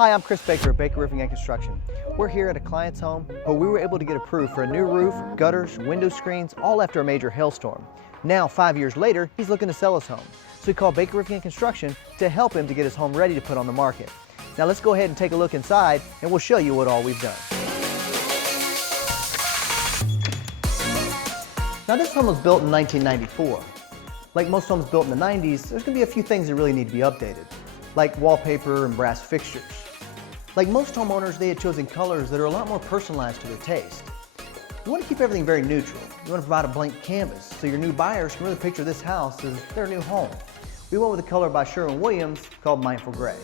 Hi, I'm Chris Baker of Baker Roofing and Construction. We're here at a client's home where we were able to get approved for a new roof, gutters, window screens, all after a major hailstorm. Now, 5 years later, he's looking to sell his home. So we called Baker Roofing and Construction to help him to get his home ready to put on the market. Now let's go ahead and take a look inside and we'll show you what all we've done. Now this home was built in 1994. Like most homes built in the 90s, there's going to be a few things that really need to be updated, like wallpaper and brass fixtures. Like most homeowners, they had chosen colors that are a lot more personalized to their taste. You want to keep everything very neutral. You want to provide a blank canvas so your new buyers can really picture this house as their new home. We went with a color by Sherwin-Williams called Mindful Gray.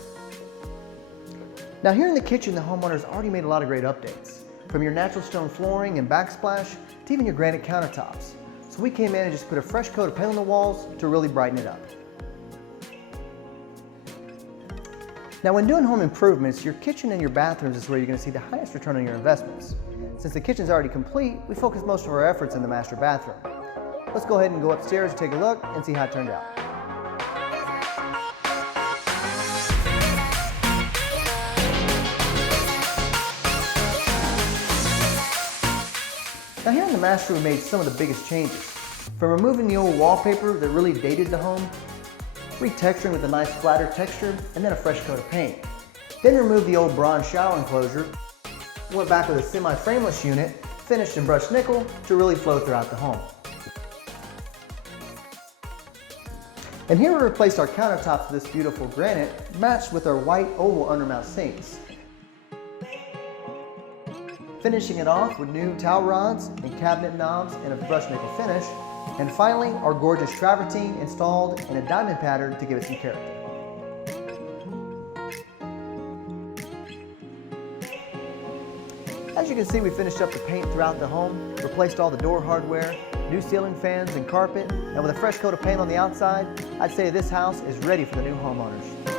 Now here in the kitchen, the homeowners already made a lot of great updates, from your natural stone flooring and backsplash to even your granite countertops. So we came in and just put a fresh coat of paint on the walls to really brighten it up. Now when doing home improvements, your kitchen and your bathrooms is where you're going to see the highest return on your investments. Since the kitchen's already complete, we focus most of our efforts in the master bathroom. Let's go ahead and go upstairs and take a look and see how it turned out. Now here in the master room, we made some of the biggest changes. From removing the old wallpaper that really dated the home, retexturing with a nice flatter texture, and then a fresh coat of paint. Then removed the old bronze shower enclosure, went back with a semi-frameless unit, finished in brushed nickel to really flow throughout the home. And here we replaced our countertops with this beautiful granite, matched with our white oval undermount sinks. Finishing it off with new towel rods and cabinet knobs in a brushed nickel finish. And finally, our gorgeous travertine installed in a diamond pattern to give it some character. As you can see, we finished up the paint throughout the home, replaced all the door hardware, new ceiling fans and carpet, and with a fresh coat of paint on the outside, I'd say this house is ready for the new homeowners.